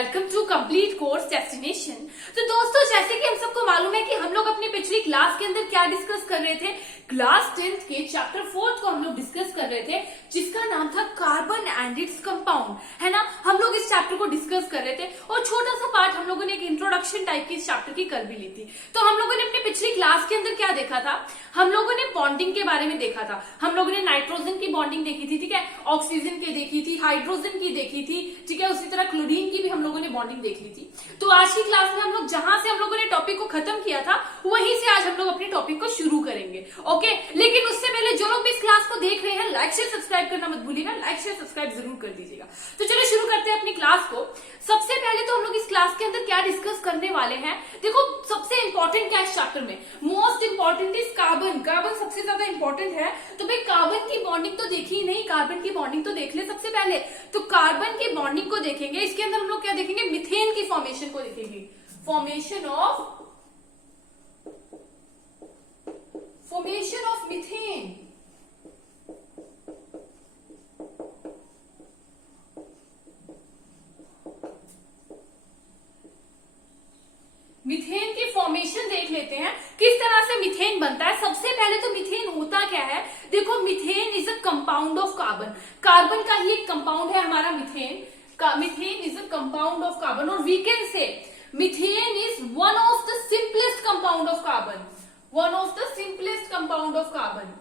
Welcome to complete course destination. तो दोस्तों, जैसे कि हम सबको मालूम है कि हम लोग अपनी पिछली क्लास के अंदर क्या डिस्कस कर रहे थे, क्लास 10th के चैप्टर 4 को हम लोग डिस्कस कर रहे थे, जिसका नाम था कार्बन एंड इट्स कंपाउंड, है ना। हम लोग इस चैप्टर को डिस्कस कर रहे थे और छोटा सा पार्ट हम लोगों ने एक इंट्रोडक्शन टाइप की इस चैप्टर की कर भी ली थी। तो हम लोगों ने अपनी पिछली क्लास के अंदर क्या देखा था, हम लोगों ने बॉन्डिंग के बारे में देखा था। हम लोगों ने नाइट्रोजन की बॉन्डिंग देखी थी, ठीक है, ऑक्सीजन की देखी थी, हाइड्रोजन की देखी थी, ठीक है, उसी तरह क्लोरीन की भी हम लोगों ने बॉन्डिंग देख ली थी। तो आज की क्लास में हम लोग जहां से हम लोगों ने टॉपिक को खत्म किया था, वहीं से आज हम लोग अपने टॉपिक को शुरू करेंगे। ओके, लेकिन उससे पहले जो लोग भी इस क्लास को देख रहे हैं, लाइक शेयर सब्सक्राइब करना मत भूलिएगा, लाइक शेयर सब्सक्राइब जरूर कर दीजिएगा। तो चलो शुरू करते हैं अपनी क्लास को। सबसे पहले तो हम लोग इस क्लास के अंदर क्या डिस्कस करने वाले हैं, देखो सबसे इंपॉर्टेंट क्या है इस चैप्टर में, most important is carbon. Carbon सबसे ज्यादा इंपॉर्टेंट है। तो भाई कार्बन की बॉन्डिंग तो देखी ही नहीं, कार्बन की बॉन्डिंग तो देख ले सबसे पहले। तो कार्बन की बॉन्डिंग को देखेंगे, इसके अंदर हम लोग क्या देखेंगे, मिथेन की फॉर्मेशन को देखेंगे, फॉर्मेशन ऑफ मिथेन। मिथेन की फॉर्मेशन देख लेते हैं, किस तरह से मिथेन बनता है। सबसे पहले तो मिथेन होता क्या है, देखो methane is a compound of carbon. Carbon का ही एक कंपाउंड है हमारा methane. Methane is a compound of carbon, और we can say methane is one of the simplest compound of carbon, one of the simplest compound of carbon.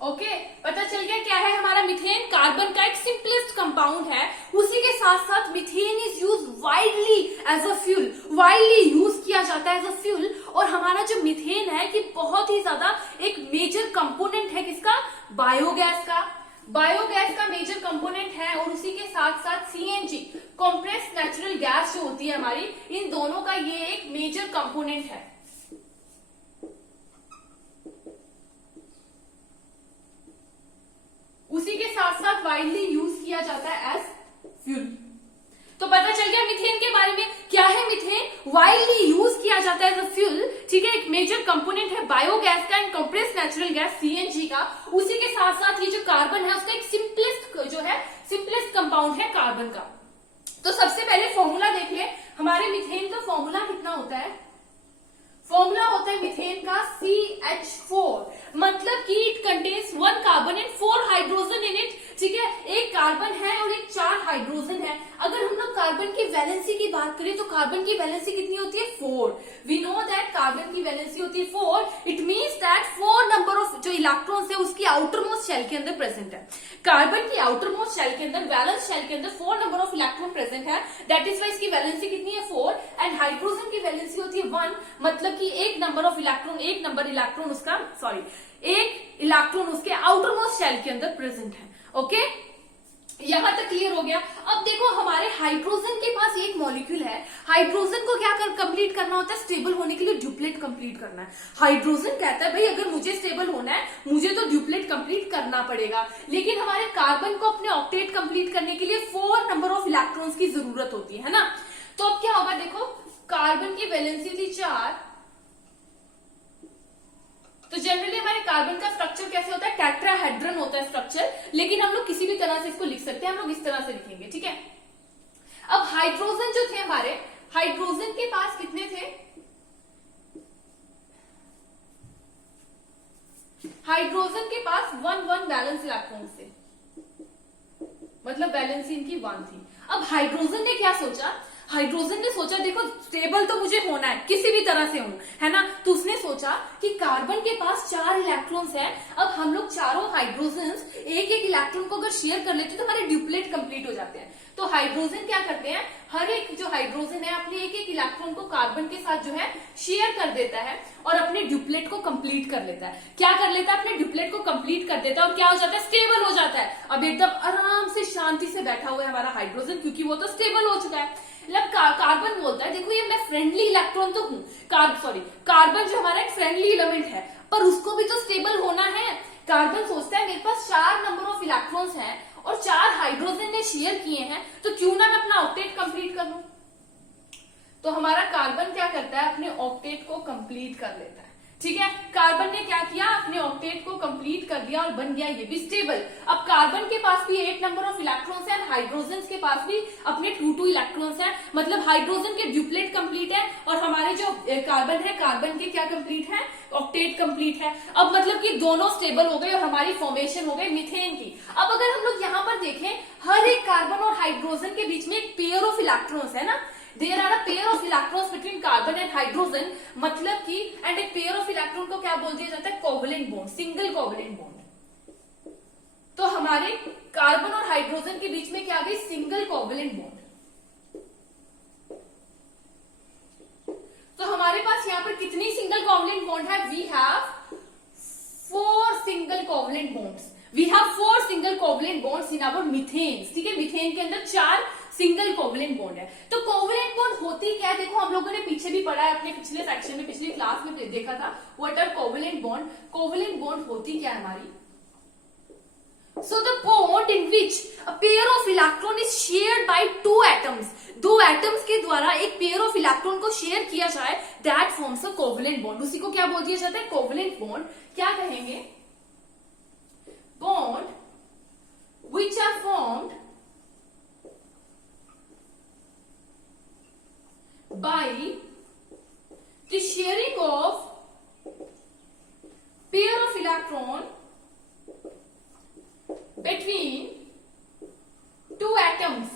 Okay, पता चल गया क्या है हमारा मिथेन, कार्बन का एक सिंपलेस्ट कंपाउंड है। उसी के साथ साथ methane is use widely as a fuel, widely use किया जाता है एज अ फ्यूल। और हमारा जो मिथेन है कि बहुत ही ज्यादा एक मेजर कंपोनेंट है किसका, बायोगैस का। बायोगैस का मेजर कंपोनेंट है, और उसी के साथ साथ सीएनजी, कॉम्प्रेस्ड नेचुरल गैस जो होती है हमारी, इन दोनों का ये एक मेजर कंपोनेंट है। उसी के साथ साथ वाइडली यूज किया जाता है एज फ्यूल। तो पता चल गया मिथेन के बारे में, क्या है मिथेन, वाइडली यूज किया जाता है एज अ फ्यूल, ठीक है, एक मेजर कंपोनेंट है बायोगैस का and compressed natural gas CNG का। उसी के साथ साथ ये जो कार्बन है उसका एक सिंपलेस्ट जो है, सिंपलेस्ट कंपाउंड है कार्बन का। तो सबसे पहले फॉर्मूला देख ले, हमारे मिथेन का फॉर्मूला कितना होता है, फॉर्मूला होता है मिथेन का CH4, मतलब कि it contains 1 carbon and 4 hydrogen in it, ठीक है, एक कार्बन है और एक 4 हाइड्रोजन है। अगर हम लोग कार्बन की वैलेंसी की बात करें तो कार्बन की वैलेंसी कितनी होती है, 4। वी नो दैट कार्बन की वैलेंसी होती है 4। It means that 4 number of जो इलेक्ट्रॉन्स है उसकी आउटर मोस्ट शेल के अंदर प्रेजेंट है। कार्बन की आउटर मोस्ट शेल के अंदर, वैलेंस शेल के अंदर 4 नंबर ऑफ इलेक्ट्रॉन प्रेजेंट है, दैट इज वाई इसकी वैलेंसी कितनी है 4। एंड हाइड्रोजन की वैलेंसी होती है 1, मतलब कि एक नंबर ऑफ इलेक्ट्रॉन, एक नंबर इलेक्ट्रॉन उसका, सॉरी, एक इलेक्ट्रॉन उसके आउटर मोस्ट शेल के अंदर प्रेजेंट है। ओके, यहां तक क्लियर हो गया। अब देखो हमारे हाइड्रोजन के पास एक मॉलिक्यूल है, हाइड्रोजन को क्या कंप्लीट करना होता है, स्टेबल होने के लिए ड्यूप्लेट कंप्लीट करना है। हाइड्रोजन कहता है भाई अगर मुझे स्टेबल होना है मुझे तो ड्यूप्लेट कंप्लीट करना पड़ेगा, लेकिन हमारे कार्बन को अपने ऑक्टेट कंप्लीट करने के लिए 4 नंबर ऑफ इलेक्ट्रॉन्स की जरूरत होती है ना। तो अब क्या होगा, देखो कार्बन की वैलेंसी थी 4। तो जनरली हमारे कार्बन का स्ट्रक्चर कैसे होता है, टेट्राहेड्रन होता है स्ट्रक्चर, लेकिन हम लोग किसी भी तरह से इसको लिख सकते हैं, हम लोग इस तरह से लिखेंगे, ठीक है। अब हाइड्रोजन जो थे हमारे, हाइड्रोजन के पास कितने थे, हाइड्रोजन के पास 1 बैलेंस इलेक्ट्रॉन से, मतलब वैलेंसी इनकी 1 थी। अब हाइड्रोजन ने क्या सोचा, हाइड्रोजन ने सोचा देखो स्टेबल तो मुझे होना है किसी भी तरह से हूं, है ना। तो उसने सोचा कि कार्बन के पास 4 इलेक्ट्रॉन्स हैं, अब हम लोग चारों हाइड्रोजन्स एक एक इलेक्ट्रॉन को अगर शेयर कर लेते तो हमारे ड्यूप्लेट कंप्लीट हो जाते हैं। तो हाइड्रोजन क्या करते हैं, हर एक जो हाइड्रोजन है अपने एक एक इलेक्ट्रॉन को कार्बन के साथ जो है शेयर कर देता है और अपने ड्यूप्लेट को कंप्लीट कर लेता है। क्या कर लेता है, अपने ड्यूप्लेट को कंप्लीट कर देता है और क्या हो जाता है, स्टेबल हो जाता है। अब एकदम आराम से शांति से बैठा हुआ है हमारा हाइड्रोजन, क्योंकि वो तो स्टेबल हो चुका है। मतलब कार्बन बोलता है देखो ये मैं फ्रेंडली इलेक्ट्रॉन तो हूं, कार्बन जो हमारा एक फ्रेंडली एलिमेंट है, पर उसको भी तो स्टेबल होना है। कार्बन सोचता है मेरे पास 4 नंबर ऑफ इलेक्ट्रॉन्स हैं और 4 हाइड्रोजन ने शेयर किए हैं, तो क्यों ना मैं अपना ऑक्टेट कंप्लीट कर लूं। तो हमारा कार्बन क्या करता है, अपने ऑक्टेट को कंप्लीट कर लेता है। ठीक है, कार्बन ने क्या किया, अपने ऑक्टेट को कंप्लीट कर दिया और बन गया ये भी स्टेबल। अब कार्बन के पास भी 8 नंबर ऑफ इलेक्ट्रॉन्स है, हाइड्रोजन के पास भी अपने 2 इलेक्ट्रॉन्स है, मतलब हाइड्रोजन के ड्यूप्लेट कंप्लीट है और हमारे जो कार्बन है, कार्बन के क्या कंप्लीट है, ऑक्टेट कंप्लीट है। अब मतलब कि दोनों स्टेबल हो गए और हमारी फॉर्मेशन हो गई मीथेन की। अब अगर हम लोग यहाँ पर देखें, हर एक कार्बन और हाइड्रोजन के बीच में एक पेयर ऑफ इलेक्ट्रॉन्स है ना, there are a pair of electrons between carbon and hydrogen, मतलब कि एंड एक पेयर ऑफ इलेक्ट्रॉन को क्या बोल दिया जाता है, covalent bond, single covalent bond. तो हमारे कार्बन और हाइड्रोजन के बीच में क्या आ गई, सिंगल कोवलेंट बॉन्ड। तो हमारे पास यहाँ पर कितनी सिंगल कोवलेंट बॉन्ड है, we have 4 single covalent bonds, we have 4 single covalent bonds in our methane. ठीक है, मीथेन के अंदर 4 सिंगल कोवलेंट बॉन्ड है। तो कोवलेंट बॉन्ड होती क्या है, देखो हम लोगों ने पीछे भी पढ़ा है, अपने पिछले सेक्शन में, पिछली क्लास में देखा था, what are covalent bond. Covalent bond होती क्या है हमारी, so the bond in which a pair of electron is shared by 2 atoms, 2 atoms के द्वारा एक पेयर ऑफ इलेक्ट्रॉन को शेयर किया जाए, that forms a covalent bond. उसी को क्या बोल दिया जाता है, कोवलेंट बॉन्ड। क्या कहेंगे, bond which are formed by the sharing of pair of electron between 2 atoms।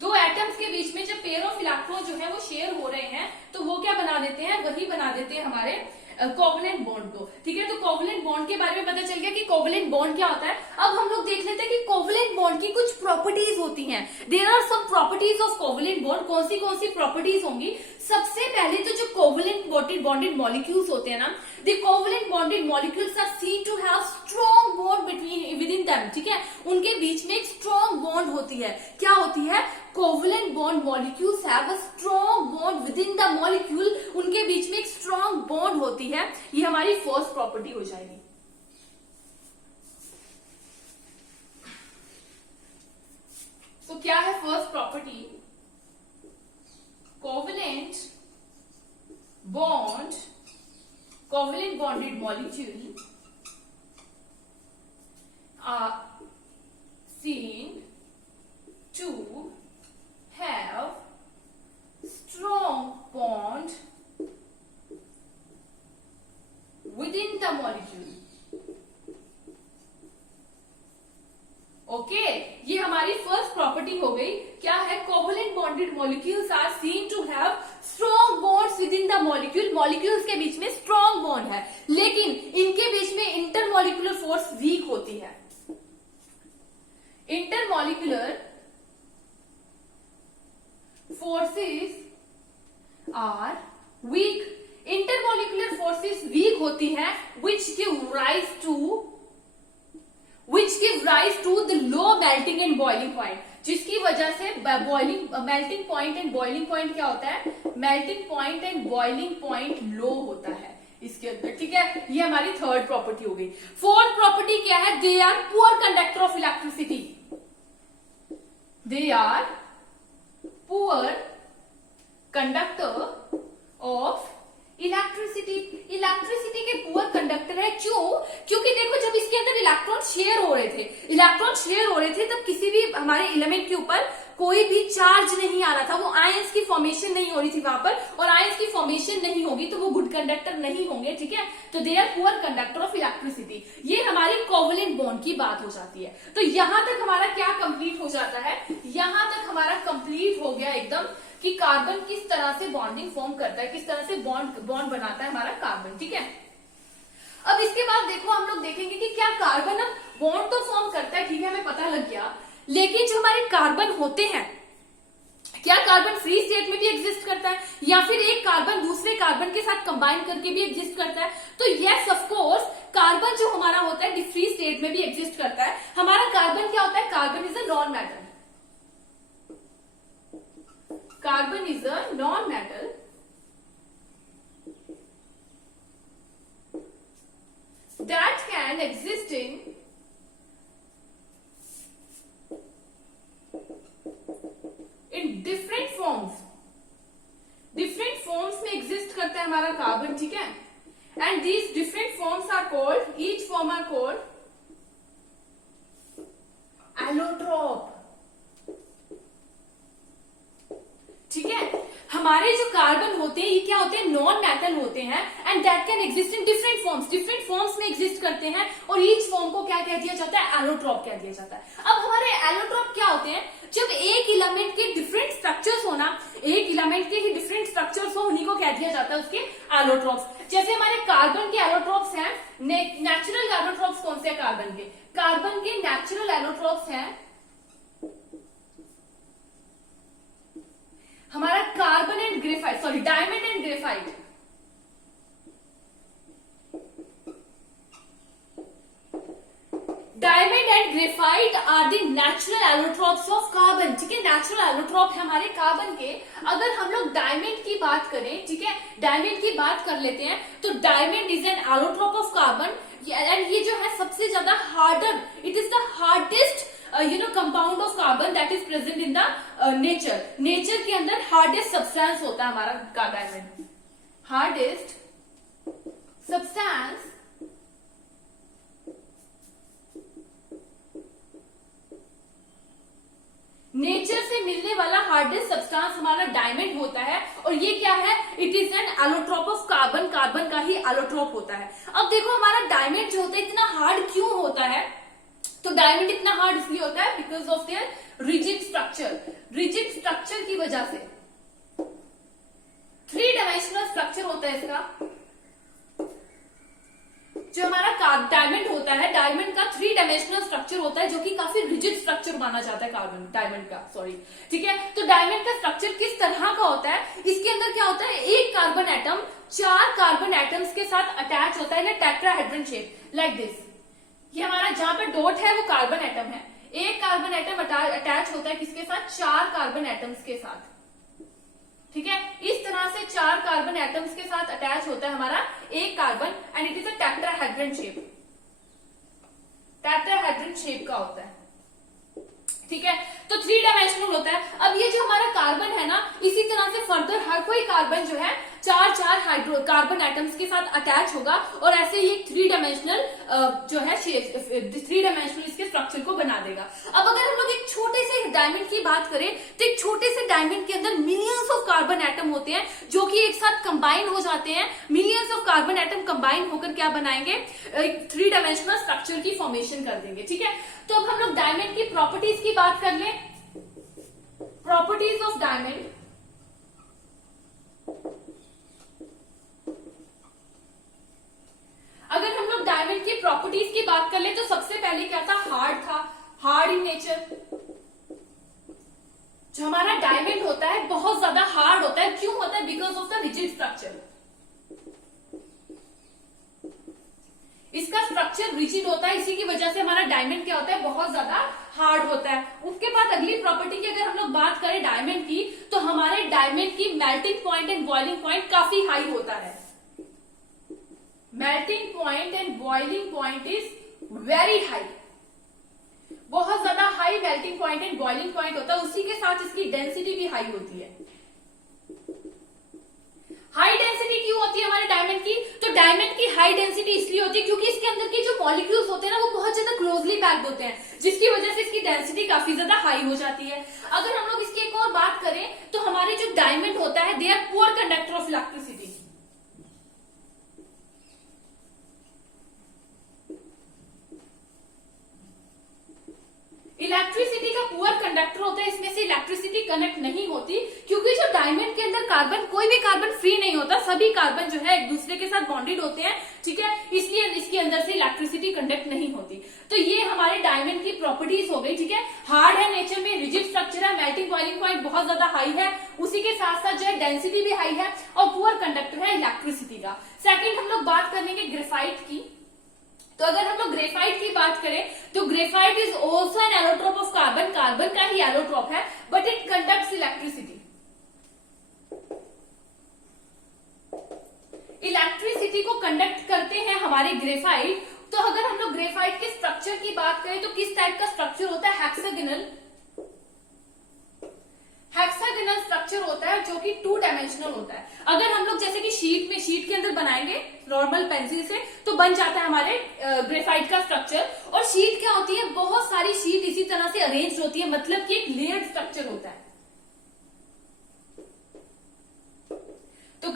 2 atoms के बीच में जब पेयर ऑफ इलेक्ट्रॉन जो है वो शेयर हो रहे हैं, तो वो क्या बना देते हैं, वही बना देते हैं हमारे कोवलेंट बॉन्ड को। ठीक है, तो कोवलेंट बॉन्ड के बारे में पता चल गया कि कोवलेंट बॉन्ड क्या होता है। अब हम लोग देख लेते हैं कि कोवलेंट बॉन्ड की कुछ प्रॉपर्टीज होती हैं। There are some properties of covalent bond. कौन सी प्रॉपर्टीज होंगी, सबसे पहले तो जो कोवलेंट बॉन्डेड मॉलिक्यूल्स होते हैं ना, the covalent bonded molecules are seen to have strong bond between within them. ठीक है, उनके बीच में एक स्ट्रॉन्ग बॉन्ड होती है। क्या होती है, covalent bond molecules have a strong bond with in the molecule, उनके बीच में एक स्ट्रॉन्ग बॉन्ड होती है। ये हमारी फर्स्ट प्रॉपर्टी हो जाएगी। तो क्या है first property, covalent bond, covalent bonded molecule are seen to have strong bond within the molecule। Okay, ये हमारी फर्स्ट प्रॉपर्टी हो गई। क्या है, covalent bonded molecules are seen to have strong bonds within the molecule. Molecules के बीच में strong bond है, लेकिन इनके बीच में इंटरमॉलिक्यूलर फोर्स वीक होती है। Intermolecular forces are weak. Intermolecular forces weak होती है, which give rise to the low melting and boiling point, जिसकी वजह से melting point and boiling point क्या होता है, melting point and boiling point low होता है इसके अंदर। ठीक है, ये हमारी थर्ड प्रॉपर्टी हो गई। फोर्थ प्रॉपर्टी क्या है, they are poor conductor of electricity. They are poor conductor of electricity. Electricity के पुअर कंडक्टर है, क्यों, क्योंकि देखो जब इसके अंदर इलेक्ट्रॉन शेयर हो रहे थे तब किसी भी हमारे एलिमेंट के ऊपर कोई भी चार्ज नहीं आ रहा था, वो आयंस की फॉर्मेशन नहीं हो रही थी वहां पर, और आयंस की फॉर्मेशन नहीं होगी तो वो गुड कंडक्टर नहीं होंगे। ठीक है, तो they are poor conductor of electricity. ये हमारी कोवलेंट बॉन्ड की बात हो जाती है। तो यहां तक हमारा क्या कंप्लीट हो जाता है, यहां तक हमारा कंप्लीट हो गया एकदम कि कार्बन किस तरह से बॉन्डिंग फॉर्म करता है, किस तरह से बॉन्ड बनाता है हमारा कार्बन। ठीक है, अब इसके बाद देखो हम लोग देखेंगे कि क्या कार्बन अब बॉन्ड तो फॉर्म करता है, ठीक है, हमें पता लग गया, लेकिन जो हमारे कार्बन होते हैं, क्या कार्बन फ्री स्टेट में भी एग्जिस्ट करता है या फिर एक कार्बन दूसरे कार्बन के साथ कंबाइन करके भी एग्जिस्ट करता है? तो यस ऑफ कोर्स, कार्बन जो हमारा होता है फ्री स्टेट में भी एग्जिस्ट करता है। हमारा कार्बन क्या होता है, carbon is a non metal. Carbon is a non-metal that can exist in different forms होते हैं ये क्या होते हैं, नॉन मेटल होते हैं, and that can exist in different forms में एग्जिस्ट करते हैं, और ईच फॉर्म को क्या कह दिया जाता है, एलोट्रॉप कह दिया जाता है। अब हमारे एलोट्रॉप क्या होते हैं, जब एक इलेमेंट के डिफरेंट स्ट्रक्चर्स होना, एक इलेमेंट के ही डिफरेंट स्ट्रक्चर्स हो, उन्हीं को कह दिया जाता है उसके एलोट्रॉप्स। जैसे हमारे कार्बन के एलोट्रॉप्स हैं, नेचुरल एलोट्रॉप्स कौन से हैं कार्बन के नेचुरल एलोट्रॉप्स हैं हमारा carbon and graphite, sorry diamond and graphite. Diamond and graphite are the natural allotropes of carbon, ठीक है, नेचुरल एलोट्रॉप है हमारे कार्बन के। अगर हम लोग डायमंड की बात करें, ठीक है, डायमंड की बात कर लेते हैं, तो diamond is an allotrope of carbon, and ये जो है सबसे ज्यादा harder, it is the hardest compound of carbon that is present in the nature के अंदर हार्डेस्ट सब्सटेंस होता है हमारा डायमंड, हार्डेस्ट सब्सटेंस नेचर से मिलने वाला हार्डेस्ट सब्सटेंस हमारा डायमंड होता है, और ये क्या है, it is an allotrope of carbon, carbon का ही एलोट्रॉप होता है। अब देखो हमारा डायमंड जो होता है इतना हार्ड क्यों होता है, तो डायमंड इतना हार्ड इसलिए होता है because of their rigid structure की वजह से। 3 डायमेंशनल स्ट्रक्चर होता है इसका, जो हमारा डायमंड होता है, डायमंड का 3 डायमेंशनल स्ट्रक्चर होता है, जो कि काफी रिजिड स्ट्रक्चर माना जाता है डायमंड का, सॉरी, ठीक है। तो डायमंड का स्ट्रक्चर किस तरह का होता है, इसके अंदर क्या होता है, एक कार्बन एटम 4 कार्बन एटम्स के साथ अटैच होता है ना, टेट्राहेड्रन शेप, लाइक दिस। ये हमारा जहां पे डॉट है वो कार्बन एटम है, एक कार्बन एटम अटैच होता है किसके साथ, 4 कार्बन एटम्स के साथ, ठीक है। इस तरह से 4 कार्बन एटम्स के साथ अटैच होता है हमारा एक carbon, and it is a tetrahedron shape, tetrahedron shape का होता है, ठीक है। तो 3 डायमेंशनल होता है। अब ये जो हमारा कार्बन है ना, इसी तरह से फर्दर हर कोई कार्बन जो है 4 हाइड्रो कार्बन एटम्स के साथ अटैच होगा, और ऐसे ही 3 डायमेंशनल जो है 3 डायमेंशनल इसके स्ट्रक्चर को बना देगा। अब अगर हम लोग एक छोटे से डायमंड की बात करें, तो एक छोटे से डायमंड के अंदर मिलियंस ऑफ कार्बन एटम होते हैं, जो कि एक साथ कंबाइन हो जाते हैं। Millions of carbon atom combine होकर क्या बनाएंगे, एक 3 डायमेंशनल स्ट्रक्चर की फॉर्मेशन कर देंगे, ठीक है। तो अब हम लोग डायमंड की प्रॉपर्टीज की बात कर लें, प्रॉपर्टीज ऑफ डायमंड। अगर हम लोग डायमंड की प्रॉपर्टीज की बात कर ले, तो सबसे पहले क्या था, हार्ड इन नेचर। जो हमारा डायमंड होता है बहुत ज्यादा हार्ड होता है, क्यों होता है, because of the rigid structure. इसका स्ट्रक्चर रिजिड होता है, इसी की वजह से हमारा डायमंड क्या होता है, बहुत ज्यादा हार्ड होता है। उसके बाद अगली प्रॉपर्टी की अगर हम लोग बात करें डायमंड की, तो हमारे डायमंड की melting point and boiling point काफी हाई होता है। Melting point and boiling point is very high, बहुत ज्यादा high melting point and boiling point होता है, उसी के साथ इसकी डेंसिटी भी हाई होती है। हाई डेंसिटी क्यों होती है हमारे डायमंड की, तो डायमंड की हाई डेंसिटी इसलिए होती है क्योंकि इसके अंदर के जो मॉलिक्यूल्स होते हैं ना, वो बहुत ज्यादा क्लोजली पैक्ड होते हैं, जिसकी वजह से इसकी डेंसिटी काफी ज्यादा हाई हो जाती है। अगर हम लोग इसकी एक और बात करें, तो हमारे जो डायमंड होता है, they are poor conductor of electricity. Electricity का पुअर कंडक्टर होता है, इसमें से इलेक्ट्रिसिटी कनेक्ट नहीं होती, क्योंकि जो डायमंड के अंदर कार्बन, कोई भी कार्बन फ्री नहीं होता, सभी कार्बन जो है एक दूसरे के साथ बॉन्डेड होते हैं, ठीक है, इसलिए इसके अंदर से इलेक्ट्रिसिटी कंडक्ट नहीं होती। तो ये हमारे डायमंड की प्रॉपर्टीज हो गई, ठीक है। हार्ड है नेचर में, रिजिड स्ट्रक्चर है, मेल्टिंग बॉइलिंग पॉइंट बहुत ज्यादा हाई है, उसी के साथ साथ जो है डेंसिटी भी हाई है, और पुअर कंडक्टर है इलेक्ट्रिसिटी का। सेकेंड हम लोग बात करेंगे ग्रेफाइट की। तो अगर हम लोग ग्रेफाइट की बात करें, तो graphite is also an allotrope of carbon, carbon का ही एलोट्रॉप है, but it conducts electricity. Electricity को कंडक्ट करते हैं हमारे ग्रेफाइट। तो अगर हम लोग ग्रेफाइट के स्ट्रक्चर की बात करें, तो किस टाइप का स्ट्रक्चर होता है, हेक्सागोनल स्ट्रक्चर होता है, जो कि 2 डायमेंशनल होता है। अगर हम लोग जैसे कि शीट के अंदर बनाएंगे नॉर्मल पेंसिल से, तो बन जाता है हमारे ग्रेफाइट का स्ट्रक्चर। और शीट क्या होती है, बहुत सारी शीट इसी तरह से अरेंज होती है, मतलब कि एक लेयर्ड स्ट्रक्चर होता है। तो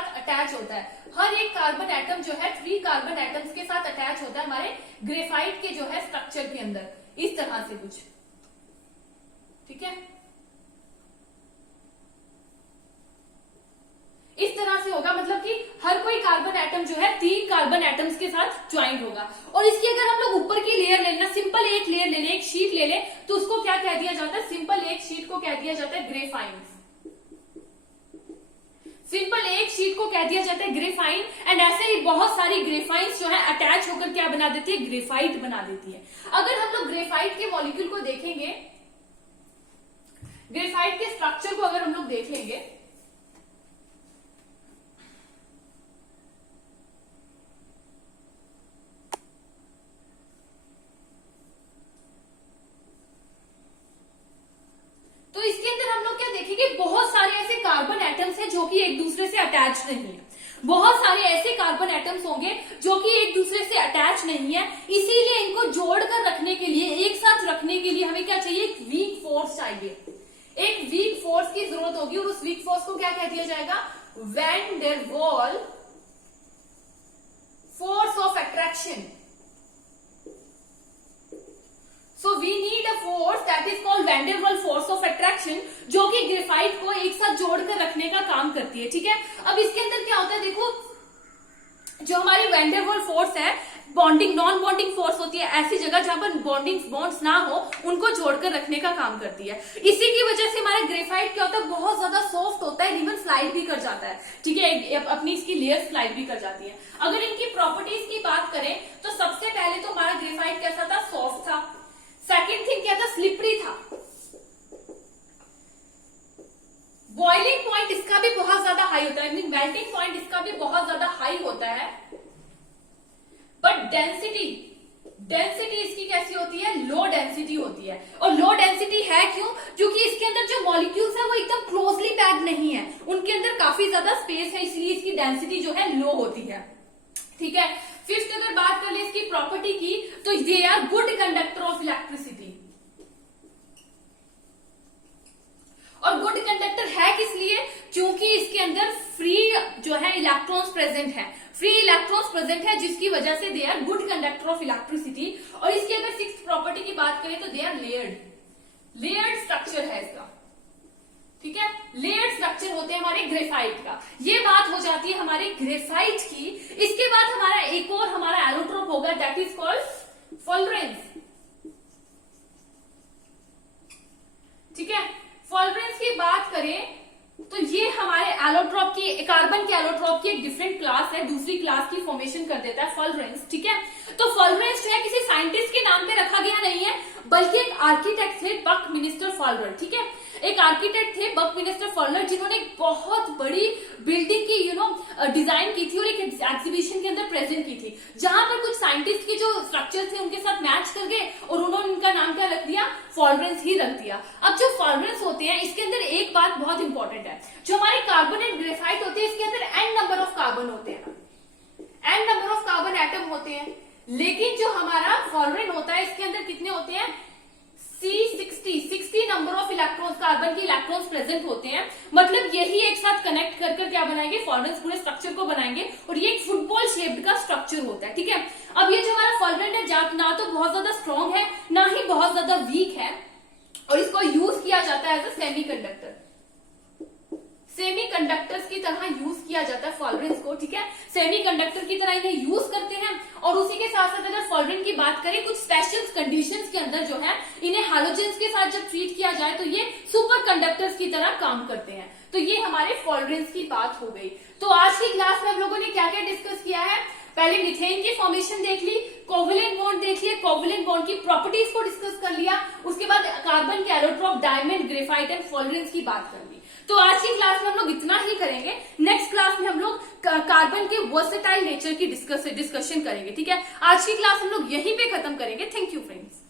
साथ अटैच होता है। हर एक कार्बन एटम जो है 3 कार्बन एटम्स के साथ अटैच होता है हमारे ग्रेफाइट के जो है स्ट्रक्चर के अंदर, इस तरह से कुछ, ठीक है, इस तरह से होगा। मतलब कि हर कोई कार्बन एटम जो है 3 कार्बन एटम्स के साथ ज्वाइंट होगा। और इसकी अगर हम लोग ऊपर की लेयर ले लेना, सिंपल एक लेयर ले लें, एक शीट ले लें, तो उसको क्या कह दिया जाता है, सिंपल एक शीट को कह दिया जाता है ग्रेफाइन। सिंपल एक शीट को कह दिया जाता है ग्रेफाइन। एंड ऐसे ही बहुत सारी ग्रेफाइंस जो है अटैच होकर क्या बना देती है, ग्रेफाइट बना देती है। अगर हम लोग ग्रेफाइट के मॉलिक्यूल को देखेंगे, ग्रेफाइट के स्ट्रक्चर को अगर हम लोग देख लेंगे, तो इसके अंदर हम लोग क्या देखेंगे, बहुत सारे ऐसे कार्बन एटम्स हैं जो कि एक दूसरे से अटैच नहीं है। बहुत सारे ऐसे कार्बन एटम्स होंगे जो कि एक दूसरे से अटैच नहीं है। इसीलिए इनको जोड़कर रखने के लिए, एक साथ रखने के लिए हमें क्या चाहिए, एक वीक फोर्स चाहिए। एक वीक फोर्स की जरूरत होगी और उस वीक फोर्स को क्या कह दिया जाएगा, van der Waals force of attraction. So we need a force that is called van der Waals force of attraction, जो कि ग्रेफाइट को एक साथ जोड़कर रखने का काम करती है, ठीक है। अब इसके अंदर क्या होता है, देखो, जो हमारी वैन डेर वाल्स फोर्स है, बॉन्डिंग, नॉन बॉन्डिंग फोर्स होती है, ऐसी जगह जहां पर बॉन्ड्स ना हो उनको जोड़कर रखने का काम करती है। इसी की वजह से हमारा ग्रेफाइट क्या होता है, बहुत ज्यादा सॉफ्ट होता है, इवन स्लाइड भी कर जाता है, ठीक है, अपनी इसकी लेयर स्लाइड भी कर जाती है। अगर इनकी प्रॉपर्टीज की बात करें तो सबसे पहले तो हमारा ग्रेफाइट कैसा था, सॉफ्ट था। सेकेंड थिंग क्या था, स्लिपरी था। बॉइलिंग पॉइंट इसका भी बहुत ज्यादा हाई होता है, मेल्टिंग पॉइंट इसका भी बहुत ज्यादा हाई होता है। बट डेंसिटी इसकी कैसी होती है, लो डेंसिटी होती है। और लो डेंसिटी है क्यों, क्योंकि इसके अंदर जो मॉलिक्यूल्स है वो एकदम क्लोजली पैक्ड नहीं है, उनके अंदर काफी ज्यादा स्पेस है, इसलिए इसकी डेंसिटी जो है लो होती है, ठीक है। फिफ्थ अगर बात कर ले इसकी प्रॉपर्टी की, तो they are good conductor of electricity. और गुड कंडक्टर है किस लिए, क्योंकि इसके अंदर फ्री जो है इलेक्ट्रॉन्स प्रेजेंट है, फ्री इलेक्ट्रॉन्स प्रेजेंट है, जिसकी वजह से they are good conductor of electricity. और इसकी अगर सिक्स्थ प्रॉपर्टी की बात करें तो दे आर लेयर्ड स्ट्रक्चर है इसका, ठीक है। लेयर्ड स्ट्रक्चर होते हैं हमारे ग्रेफाइट का। ये बात हो जाती है हमारे ग्रेफाइट की। इसके बाद हमारा एक और हमारा एलोट्रोप होगा, दैट इज कॉल्ड फुलरेंस, ठीक है। फुलरेंस की बात करें तो ये हमारे एलोट्रोप की, कार्बन के एलोट्रोप की एक डिफरेंट क्लास है, दूसरी क्लास की फॉर्मेशन कर देता है फुलरेंस, ठीक है। तो फुलरेंस जो है किसी साइंटिस्ट के नाम पे रखा गया नहीं है, बल्कि एक आर्किटेक्ट थे, बकमिंस्टर फुलर, ठीक है। एक आर्किटेक्ट थे बकमिंस्टर फुलर, जिन्होंने एक बहुत बड़ी बिल्डिंग की डिजाइन की थी और एक एग्जीबिशन के अंदर प्रेजेंट की थी, जहां पर कुछ साइंटिस्ट के जो स्ट्रक्चर थे उनके साथ मैच कर गए और उन्होंने इनका नाम क्या रख दिया, फुलरेंस ही रख दिया। अब जो फुलरेंस होते हैं इसके अंदर एक बात बहुत इंपॉर्टेंट है, जो हमारे कार्बन एंड ग्रेफाइट होते हैं इसके अंदर n नंबर ऑफ कार्बन होते हैं, n number of carbon atom होते हैं। लेकिन जो हमारा फुलरेन होता है इसके अंदर कितने होते हैं, C60 number of electrons, carbon के इलेक्ट्रॉन्स प्रेजेंट होते हैं। मतलब यही एक साथ कनेक्ट कर क्या बनाएंगे, फुलरेंस पूरे स्ट्रक्चर को बनाएंगे और ये एक फुटबॉल शेप्ड का स्ट्रक्चर होता है, ठीक है। अब ये जो हमारा फुलरेन है ना तो बहुत ज्यादा स्ट्रॉन्ग है ना ही बहुत ज्यादा वीक है, और इसको यूज किया जाता है एज अ सेमीकंडक्टर, सेमीकंडक्टर्स की तरह यूज किया जाता है फुलरेंस को, ठीक है। सेमीकंडक्टर की तरह इन्हें यूज करते हैं। और उसी के साथ साथ अगर फुलरेन की बात करें, कुछ स्पेशल कंडीशंस के अंदर जो है इन्हें हैलोजेंस के साथ जब ट्रीट किया जाए तो ये सुपर कंडक्टर्स की तरह काम करते हैं। तो ये हमारे फुलरेंस की बात हो गई। तो आज की क्लास में हम लोगों ने क्या क्या डिस्कस किया है, पहले मीथेन की फॉर्मेशन देख ली, कोवलेंट बॉन्ड देख लिया, कोवलेंट बॉन्ड की प्रॉपर्टीज को डिस्कस कर लिया, उसके बाद कार्बन के एलोट्रोप, डायमंड, ग्रेफाइट एंड फुलरेंस की बात कर ली। तो आज की क्लास में हम लोग इतना ही करेंगे। नेक्स्ट क्लास में हम लोग कार्बन के वर्सेटाइल नेचर की डिस्कशन करेंगे, ठीक है। आज की क्लास हम लोग यहीं पे खत्म करेंगे। Thank you friends.